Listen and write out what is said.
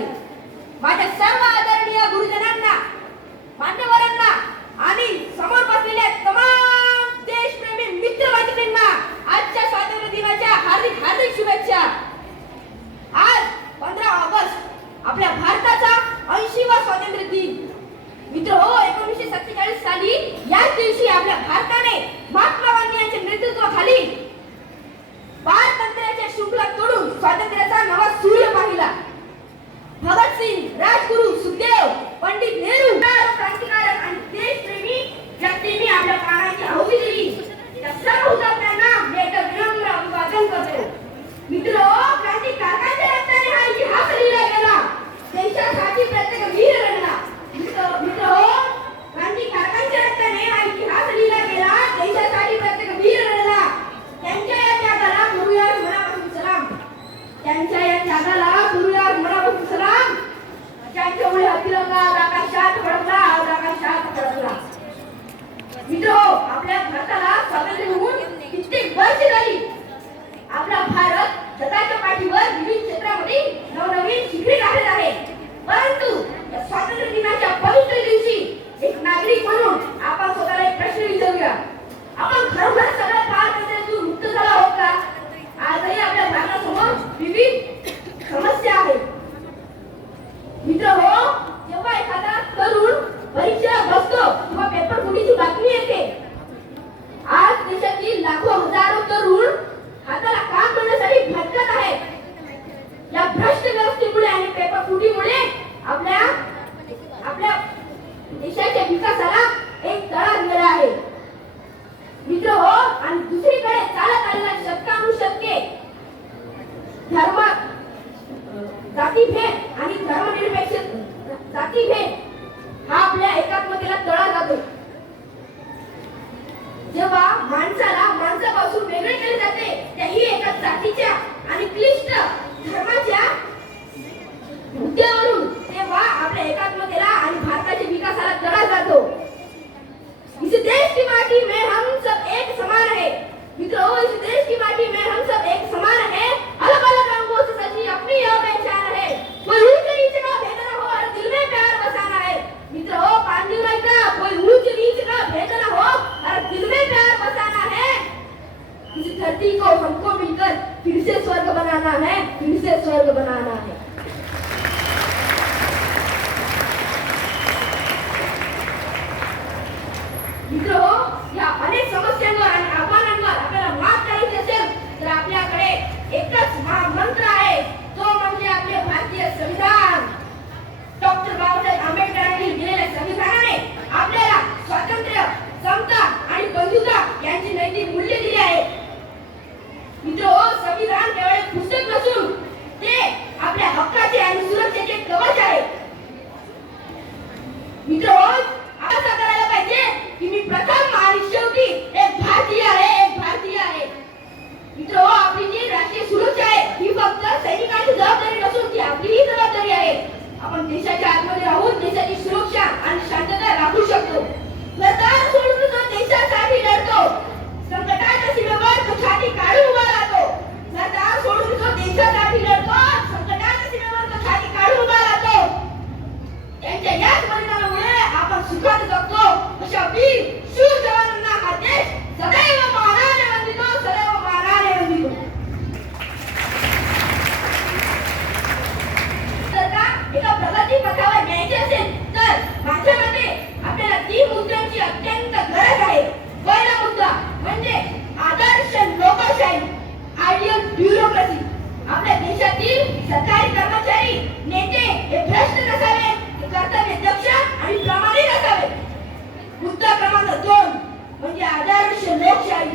आहे. माझ्या सर्व आदरणीय गुरुजनांना, मान्यवरांना आणि समोर बसलेल्या तमाम देशप्रेमी मित्र मैत्रिणींना आजच्या स्वातंत्र्य दिनाच्या हार्दिक हार्दिक शुभेच्छा. आज 15 ऑगस्ट आपल्या भारताचा 80वा स्वातंत्र्य दिन. मित्रहो, 1947 साली याच दिवशी आपल्या भारताने महात्मा गांधी यांच्या नेतृत्वाखाली पारतंत्र्याच्या शृंखला तोडून स्वातंत्र्याचा नवा सूर्य पाहिला. भगतसिंग, राजगुरू, सुखदेव, पंडित नेहरू, क्रांतिकारक आणि देशप्रेमी व्यक्तींनी आपल्या प्राणाची आहुती दिली. त्या सर्व हुतात्म्यांना मी एकदा विनम्र अभिवादन करतो. मित्रहो, क्रांतिकारकांच्या रक्ताने हा इतिहास लिहिला गेला. देशासाठी प्रत्येक वीर लढला. मित्रहो, क्रांतिकारकांच्या रक्ताने हा इतिहास लिहिला गेला. देशासाठी प्रत्येक वीर लढला. त्यांच्या या त्यागाला करूया मनापासून सलाम. त्यांच्या या त्यागाला करूया मनापासून सलाम. ज्यांच्यामुळे हा तिरंगा आकाशात फडकला, आकाशात फडकला. मित्रहो, आपल्या भारताला स्वातंत्र्य होऊन कित्येक वर्ष झाली. आपला भारत जगाच्या पाठीवर विविध क्षेत्रामध्ये नवनवीन शिखरे गाठत आहे. परंतु या स्वातंत्र्य दिनाच्या पवित्र दिवशी एक नागरिक म्हणून आपण स्वतःला एक प्रश्न विचारूया. आपण खरोखर सगळ्या पारतंत्र्यातून मुक्त झाला आहोत का? आजही आपल्या भारतासमोर विविध समस्या आहेत. मित्रहो, जेव्हा एखादा तरुण परीक्षेला बसतो किंवा पेपर फुटीची बातमी येते, आज देशातील लाखो हजारो तरुण हाताला काम करण्यासाठी भटकत आहेत. या भ्रष्ट व्यवस्थेमुळे आणि पेपर फुटीमुळे आपल्या देशाच्या विकासाला एक तडा गेला आहे. मित्रहो, आणि दुसरीकडे चालत आलेला शतकानुशतके धर्म, जातीभेद आणि धर्मनिरपेक्ष जातीभेद हा आपल्या एकात्मतेला तडा जातो. जेव्हा माणसाला माणसापासून वेगळे केले जाते, त्याही एका जातीच्या आणि क्लिष्ट धर्माच्या मुद्द्यावरून, तेव्हा आपल्या एकात्मतेला आणि भारताच्या विकासाला तडा जातो. इस देश की माटी में हम सब एक समान है. मित्रों, इस देश की माटी में हम सब एक समान है. अलग अलग रंगों से सजी अपनी यह पहचान है. कोई ऊंच नीच का भेद न हो और दिल में प्यार बसाना है. मित्रों, पांडु का कोई ऊंच नीच का भेद न हो और दिल में प्यार बसाना है. इस धरती को हमको मिलकर फिर से स्वर्ग बनाना है, फिर से स्वर्ग बनाना है. मित्रहो, या अनेक समस्यांवर आणि आव्हानांवर आपल्याला मात करायची असेल तर आपल्याकडे एकच मंत्र आहे, तो म्हणजे आपले भारतीय संविधान. डॉक्टर बाबासाहेब आंबेडकरांनी दिलेल्या संविधानाने आपल्याला स्वातंत्र्य, समता आणि बंधुता यांची नैतिक मूल्य दिली आहे. मित्रहो, संविधान केवळ एक पुस्तक नसून ते आपल्या हक्काचे आणि सुरक्षेचे कवच आहे. मित्रहो, असं करायला पाहिजे की मी प्रथम आणि शेवटी एक भारतीय आहे, एक भारतीय आहे. मित्रहो, आपली जी राष्ट्रीय सुरक्षा आहे ही फक्त सैनिकांची जबाबदारी नसून ती आपलीही जबाबदारी आहे. आपण देशाच्या आतमध्ये राहून देशाची सुरक्षा आणि शांतता राखू शकतो. सरदार सोडून जो देशासाठी लढतो, संकटाच्या सीमेवर तो छाती काढून उभा राहतो. सरदार सोडून जो देशासाठी लढतो, संकटाच्या सीमेवर तो छाती काढून उभा राहतो. त्यांच्या याच बलिदानामुळे आपण सुखात जगतो. अशा वीर शूर जवानांना हा देश सदैव मानाने वंदितो, सदैव मानाने वंदितो. जर का एका प्रगती पथावर न्यायचे असेल तर माझ्या मते आपल्याला 3 मुद्द्यांची अत्यंत गरज आहे. पहिला मुद्दा म्हणजे आदर्श लोकशाही, आयडियल ब्युरोक्रेसी. आपल्या देशातील सरकारी कर्मचारी, नेते हे भ्रष्ट नसावे, कर्तव्यदक्ष आणि प्रामाणिक असावे. मुद्दा क्रमांक 2 म्हणजे आदर्श लोकशाही.